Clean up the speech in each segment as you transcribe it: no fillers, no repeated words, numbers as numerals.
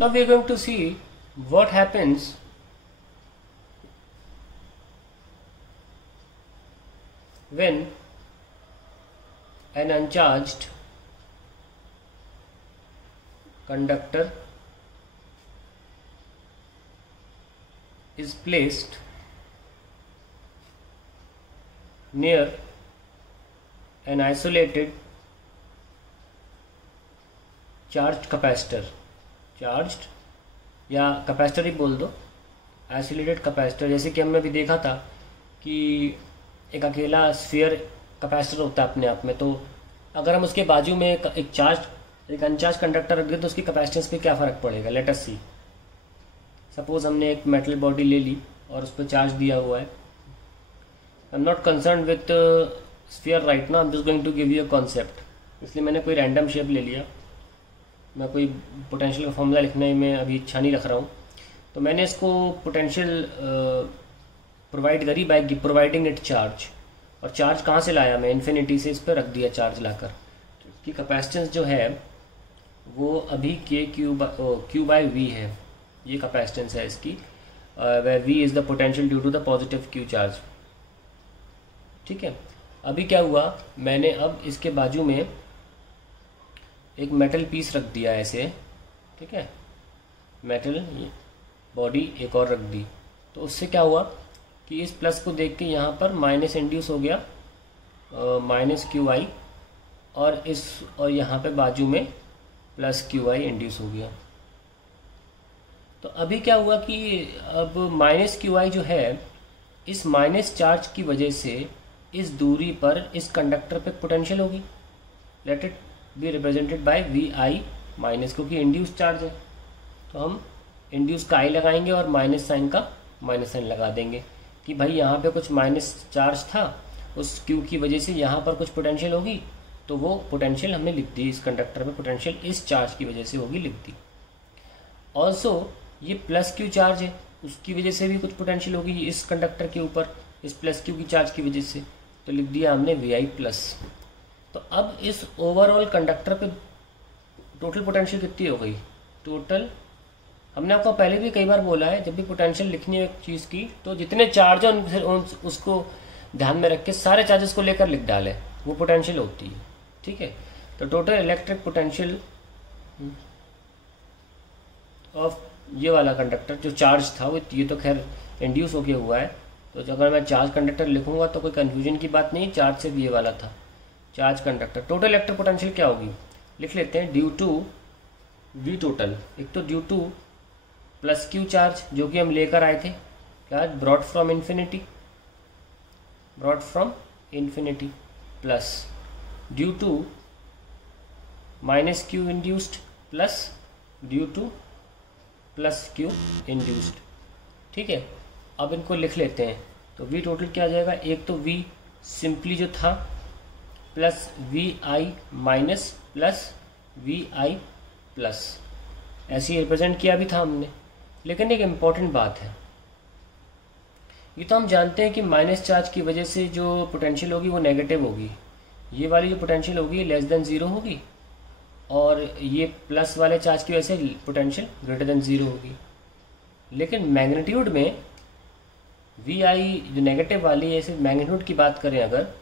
Now we are going to see what happens when an uncharged conductor is placed near an isolated charged capacitor, charged या capacitor ही बोल दो, isolated capacitor. जैसे कि हमने अभी देखा था कि एक अकेला स्फीयर कैपेसिटर होता है अपने आप में, तो अगर हम उसके बाजू में एक अनचार्ज कंडक्टर रख दें तो उसकी कैपेसिटेंस पे क्या फ़र्क पड़ेगा। लेट अस सी, सपोज हमने एक मेटल बॉडी ले ली और उस पर चार्ज दिया हुआ है। I am not concern with sphere right now, I am just going to give you a concept, इसलिए मैंने कोई रैंडम शेप ले लिया। मैं कोई पोटेंशियल का फॉर्मूला लिखने में अभी इच्छा नहीं रख रहा हूँ, तो मैंने इसको पोटेंशियल प्रोवाइड करी बाय प्रोवाइडिंग इट चार्ज। और चार्ज कहाँ से लाया मैं, इन्फिनिटी से इस पर रख दिया चार्ज लाकर। तो इसकी कैपेसिटेंस जो है वो अभी क्यू बाय वी है, ये कैपेसिटेंस है इसकी, where V is the potential due to the positive Q charge. ठीक है, अभी क्या हुआ, मैंने अब इसके बाजू में एक मेटल पीस रख दिया ऐसे, ठीक है, मेटल बॉडी एक और रख दी। तो उससे क्या हुआ कि इस प्लस को देख के यहाँ पर माइनस इंड्यूस हो गया, माइनस क्यू आई, और यहाँ पे बाजू में प्लस क्यू आई इंड्यूस हो गया। तो अभी क्या हुआ कि अब माइनस क्यू आई जो है, इस माइनस चार्ज की वजह से इस दूरी पर इस कंडक्टर पे पोटेंशियल होगी। Let it be represented by V I minus, क्योंकि इंड्यूस चार्ज है तो हम इंड्यूस का आई लगाएंगे और माइनस साइन का माइनस साइन लगा देंगे कि भाई यहाँ पे कुछ माइनस चार्ज था, उस क्यू की वजह से यहाँ पर कुछ पोटेंशियल होगी, तो वो पोटेंशियल हमने लिख दी, इस कंडक्टर पे पोटेंशियल इस चार्ज की वजह से होगी, लिख दी। ऑल्सो ये प्लस क्यू चार्ज है, उसकी वजह से भी कुछ पोटेंशियल होगी इस कंडक्टर के ऊपर, इस प्लस क्यू की चार्ज की वजह से, तो लिख दिया हमने वी आई प्लस। तो अब इस ओवरऑल कंडक्टर पे टोटल पोटेंशियल कितनी हो गई, टोटल, हमने आपको पहले भी कई बार बोला है, जब भी पोटेंशियल लिखनी है एक चीज़ की तो जितने चार्ज हैं उसको ध्यान में रख के सारे चार्जेस को लेकर लिख डालें, वो पोटेंशियल होती है। ठीक है, तो टोटल इलेक्ट्रिक पोटेंशियल ऑफ ये वाला कंडक्टर जो चार्ज था, वो ये तो खैर इंड्यूस होके हुआ है, तो अगर मैं चार्ज कंडक्टर लिखूंगा तो कोई कन्फ्यूजन की बात नहीं, चार्ज से भी ये वाला था charge conductor. Total electric potential क्या होगी, लिख लेते हैं, ड्यू टू वी टोटल, एक तो due to plus Q charge जो कि हम लेकर आए थे, क्या brought from infinity, plus due to minus Q induced plus due to plus Q induced. ठीक है, अब इनको लिख लेते हैं, तो वी टोटल क्या आ जाएगा, एक तो वी सिंपली जो था plus V I minus plus V I plus, ऐसे ही रिप्रेजेंट किया भी था हमने। लेकिन एक इम्पॉर्टेंट बात है, ये तो हम जानते हैं कि माइनस चार्ज की वजह से जो पोटेंशियल होगी वो नेगेटिव होगी, ये वाली जो पोटेंशियल होगी लेस देन ज़ीरो होगी, और ये प्लस वाले चार्ज की वजह से पोटेंशियल ग्रेटर देन ज़ीरो होगी। लेकिन मैग्नीट्यूड में वी आई जो नेगेटिव वाली है, ऐसे मैग्नीट्यूड की बात करें अगर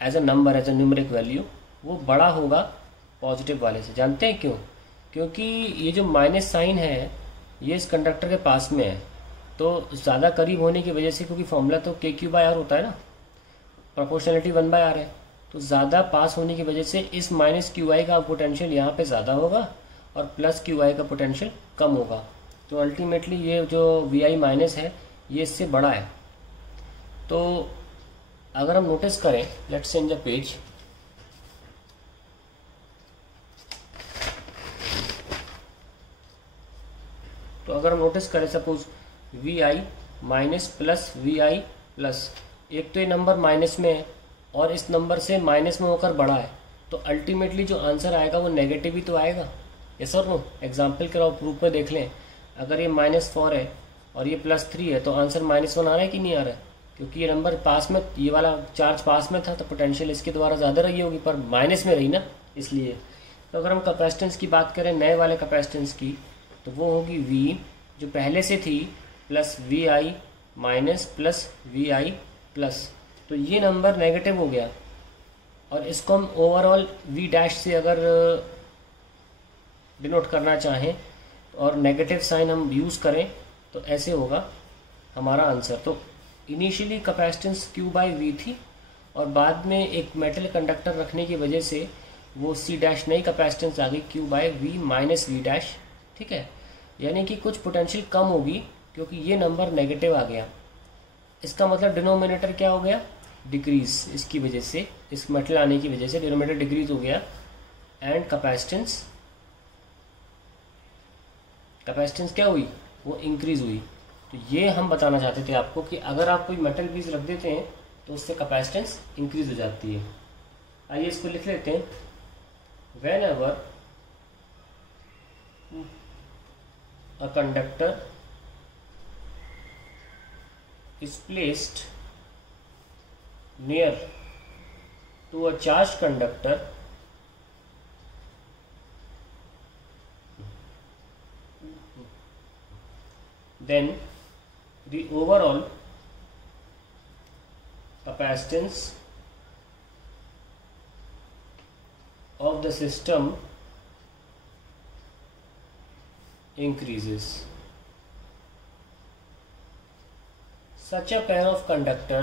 as a number, as a numeric value, वो बड़ा होगा पॉजिटिव वाले से। जानते हैं क्यों, क्योंकि ये जो माइनस साइन है ये इस कंडक्टर के पास में है, तो ज़्यादा करीब होने की वजह से, क्योंकि फॉर्मूला तो के क्यू बाय आर होता है ना, प्रोपोर्शनलिटी 1/r है, तो ज़्यादा पास होने की वजह से इस माइनस क्यू आई का पोटेंशियल यहाँ पे ज़्यादा होगा और प्लस क्यू आई का पोटेंशियल कम होगा। तो अल्टीमेटली ये जो वी आई माइनस है ये इससे बड़ा है। तो अगर हम नोटिस करें, लेट्स चेंज द पेज, तो अगर हम नोटिस करें suppose V I minus plus V I plus, एक तो ये नंबर माइनस में है और इस नंबर से माइनस में होकर बड़ा है, तो अल्टीमेटली जो आंसर आएगा वो नेगेटिव ही तो आएगा। यस और नो, एग्जाम्पल के रूप में देख लें, अगर ये -4 है और ये +3 है तो आंसर -1 आ रहा है कि नहीं आ रहा है, क्योंकि ये नंबर पास में, ये वाला चार्ज पास में था तो पोटेंशियल इसके द्वारा ज़्यादा रही होगी, पर माइनस में रही ना, इसलिए। तो अगर हम कैपेसिटेंस की बात करें नए वाले कैपेसिटेंस की, तो वो होगी V जो पहले से थी plus VI minus plus VI plus, तो ये नंबर नेगेटिव हो गया। और इसको हम ओवरऑल V डैश से अगर डिनोट करना चाहें और नेगेटिव साइन हम यूज़ करें तो ऐसे होगा हमारा आंसर। तो initially capacitance Q by V थी और बाद में एक मेटल कंडक्टर रखने की वजह से वो C डैश नई कैपेसिटेंस आ गई Q by V minus V dash, ठीक है। यानी कि कुछ पोटेंशियल कम होगी क्योंकि ये नंबर नेगेटिव आ गया। इसका मतलब डिनोमिनेटर क्या हो गया, डिक्रीज, इसकी वजह से, इस मेटल आने की वजह से डिनोमिनेटर डिक्रीज हो गया एंड कैपेसिटेंस क्या हुई, वो इंक्रीज हुई। तो ये हम बताना चाहते थे आपको कि अगर आप कोई मेटल पीस रख देते हैं तो उससे कैपेसिटेंस इंक्रीज हो जाती है। आइए इसको लिख लेते हैं। When ever a conductor is placed near to a charged conductor, then the overall capacitance of the system increases. Such a pair of conductor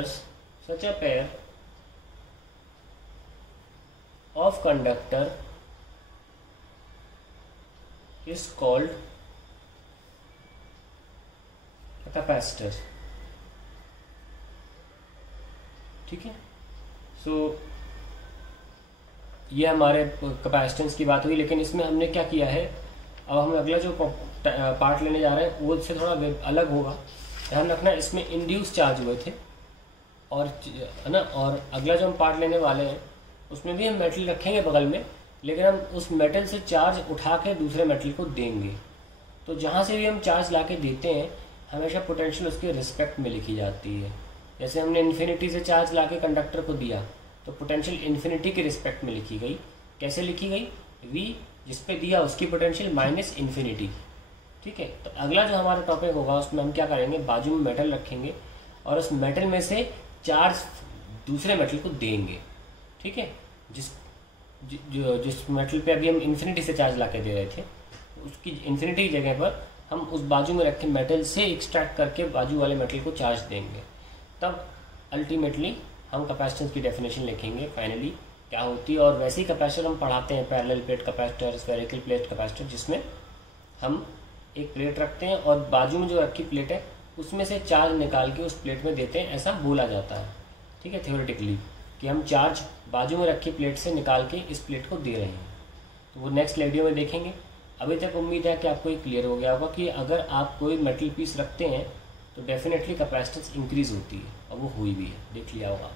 is called a capacitor, ठीक है। सो ये हमारे कैपेसिटेंस की बात हुई, लेकिन इसमें हमने क्या किया है, अब हम अगला जो पार्ट लेने जा रहे हैं वो इससे थोड़ा अलग होगा। ध्यान रखना इसमें इंड्यूस चार्ज हुए थे और है ना, और अगला जो हम पार्ट लेने वाले हैं उसमें भी हम मेटल रखेंगे बगल में, लेकिन हम उस मेटल से चार्ज उठा के दूसरे मेटल को देंगे। तो जहाँ से भी हम चार्ज ला के देते हैं हमेशा पोटेंशियल उसके रिस्पेक्ट में लिखी जाती है। जैसे हमने इन्फिनिटी से चार्ज ला के कंडक्टर को दिया तो पोटेंशियल इन्फिनिटी के रिस्पेक्ट में लिखी गई। कैसे लिखी गई, V जिस पे दिया उसकी पोटेंशियल माइनस इन्फिनिटी, ठीक है। तो अगला जो हमारा टॉपिक होगा उसमें हम क्या करेंगे, बाजू में मेटल रखेंगे और उस मेटल में से चार्ज दूसरे मेटल को देंगे, ठीक है। जिस मेटल पे अभी हम इन्फिनिटी से चार्ज ला के दे रहे थे उसकी इन्फिनिटी की जगह पर हम उस बाजू में रखे मेटल से एक्सट्रैक्ट करके बाजू वाले मेटल को चार्ज देंगे। तब अल्टीमेटली हम कैपेसिटेंस की डेफिनेशन लिखेंगे फाइनली क्या होती है। और वैसे ही कैपेसिटर हम पढ़ाते हैं, parallel plate capacitor, spherical plate capacitor, जिसमें हम एक प्लेट रखते हैं और बाजू में जो रखी प्लेट है उसमें से चार्ज निकाल के उस प्लेट में देते हैं, ऐसा बोला जाता है, ठीक है, थ्योरेटिकली, कि हम चार्ज बाजू में रखी प्लेट से निकाल के इस प्लेट को दे रहे हैं। तो वो नेक्स्ट वीडियो में देखेंगे। अभी तक उम्मीद है कि आपको ये क्लियर हो गया होगा कि अगर आप कोई मेटल पीस रखते हैं तो डेफिनेटली कैपेसिटेंस इंक्रीज होती है, और वो हुई भी है, देख लिया होगा।